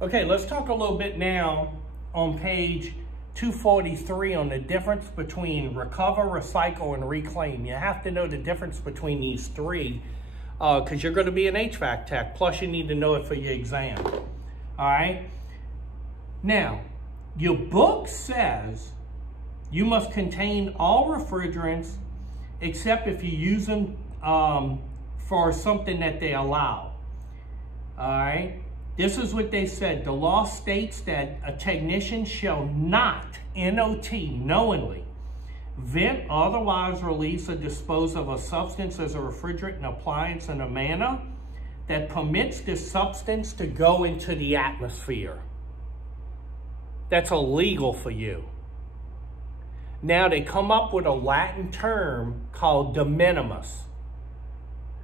Okay, let's talk a little bit now on page 243 on the difference between recover, recycle, and reclaim. You have to know the difference between these three because you're going to be an HVAC tech, plus you need to know it for your exam. All right? Now, your book says you must contain all refrigerants except if you use them for something that they allow. All right? This is what they said. The law states that a technician shall not, N-O-T, knowingly, vent, otherwise release, or dispose of a substance as a refrigerant and appliance in a manner that permits this substance to go into the atmosphere. That's illegal for you. Now they come up with a Latin term called de minimis.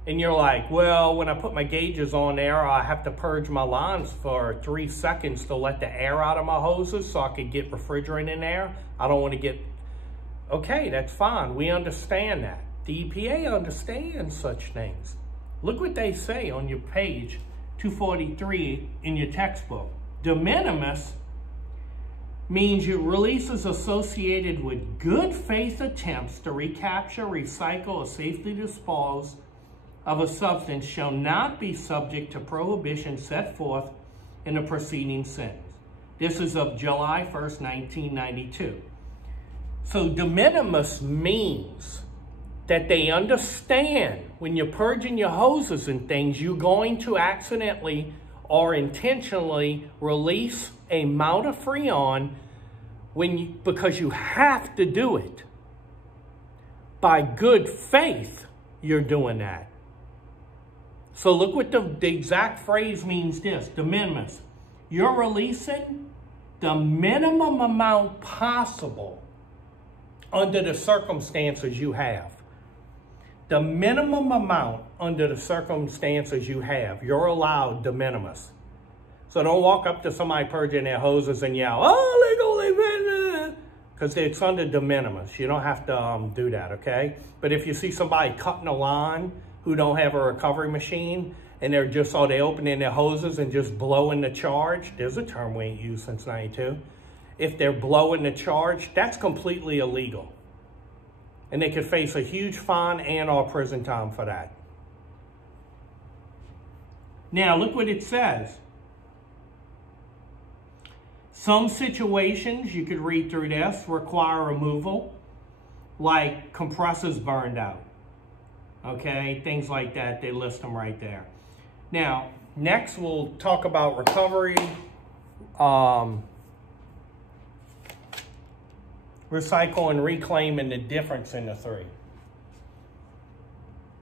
And you're like, well, when I put my gauges on there, I have to purge my lines for 3 seconds to let the air out of my hoses so I could get refrigerant in there. I don't want to get, okay, that's fine. We understand that. The EPA understands such things. Look what they say on your page 243 in your textbook. De minimis means your release is associated with good faith attempts to recapture, recycle, or safely dispose of a substance shall not be subject to prohibition set forth in the preceding sentence. This is of July 1st, 1992. So de minimis means that they understand when you're purging your hoses and things, you're going to accidentally or intentionally release a amount of Freon because you have to do it. By good faith, you're doing that. So look what the exact phrase means this, de minimis. You're releasing the minimum amount possible under the circumstances you have. The minimum amount under the circumstances you have, you're allowed de minimis. So don't walk up to somebody purging their hoses and yell, oh, legally, because it's under de minimis. You don't have to do that, okay? But if you see somebody cutting a lawn who don't have a recovery machine and they're just, they opening their hoses and just blowing the charge, there's a term we ain't used since 92. If they're blowing the charge, that's completely illegal. And they could face a huge fine and or prison time for that. Now, look what it says. Some situations, you could read through this, require removal, like compressors burned out. Okay, things like that, they list them right there. Now, next we'll talk about recovery, recycle and reclaim and the difference in the three.